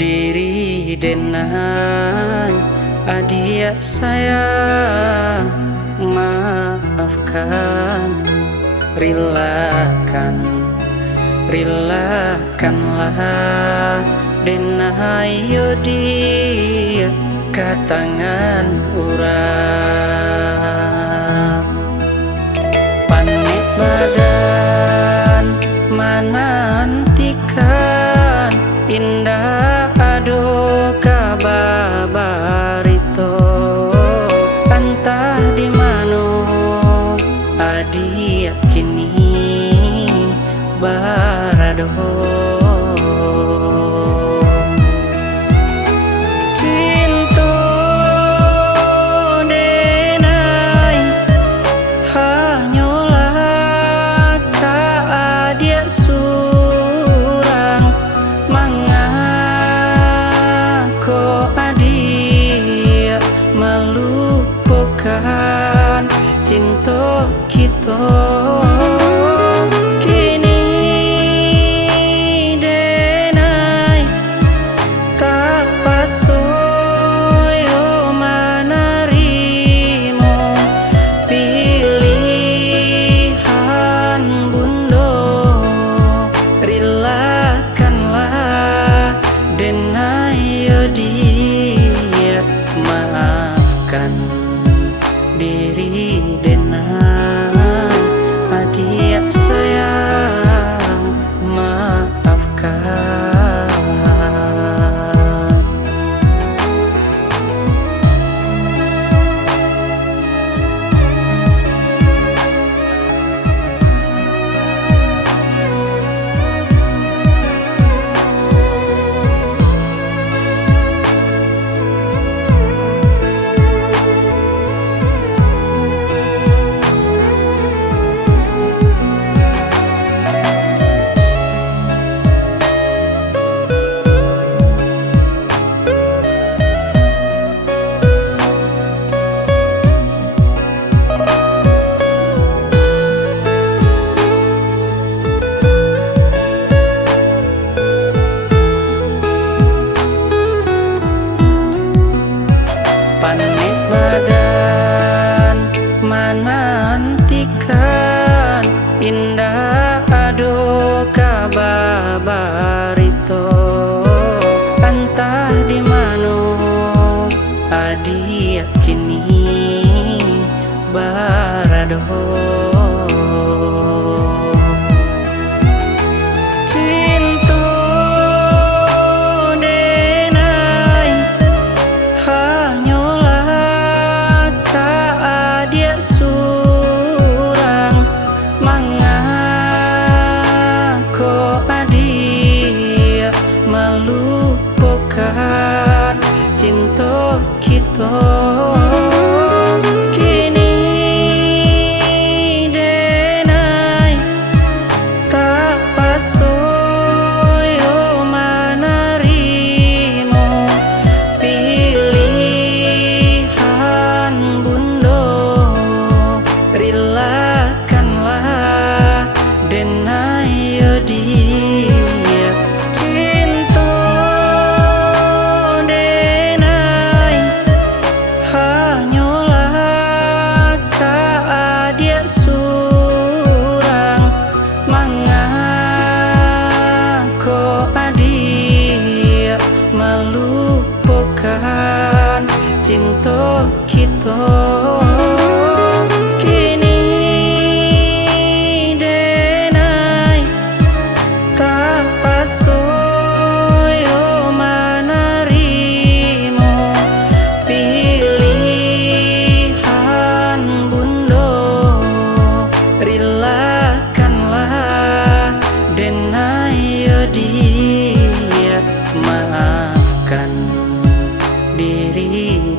diri denai adia sayang, maafkan, relakanlah denai yodi katangan urang. Panik badan menantikan indah ado kababarito, entah di mano adia kini barado. Melupakan cinta kita kini denai tak pasoyo menerima pilihan bundo. Relakanlah denai dia, maafkan diri denai adia sayang, maafkan. Panik badan menantikan indah ado kababarito, entah di mano adia kini barado. Melupakan cinta kita kini denai tak pasoyo menerima pilihan bundo. Relakanlah denai dia, melupakan cinta kita kini denai tak pasoyo menerima pilihan bundo. Relakanlah denai dia, maafkan diri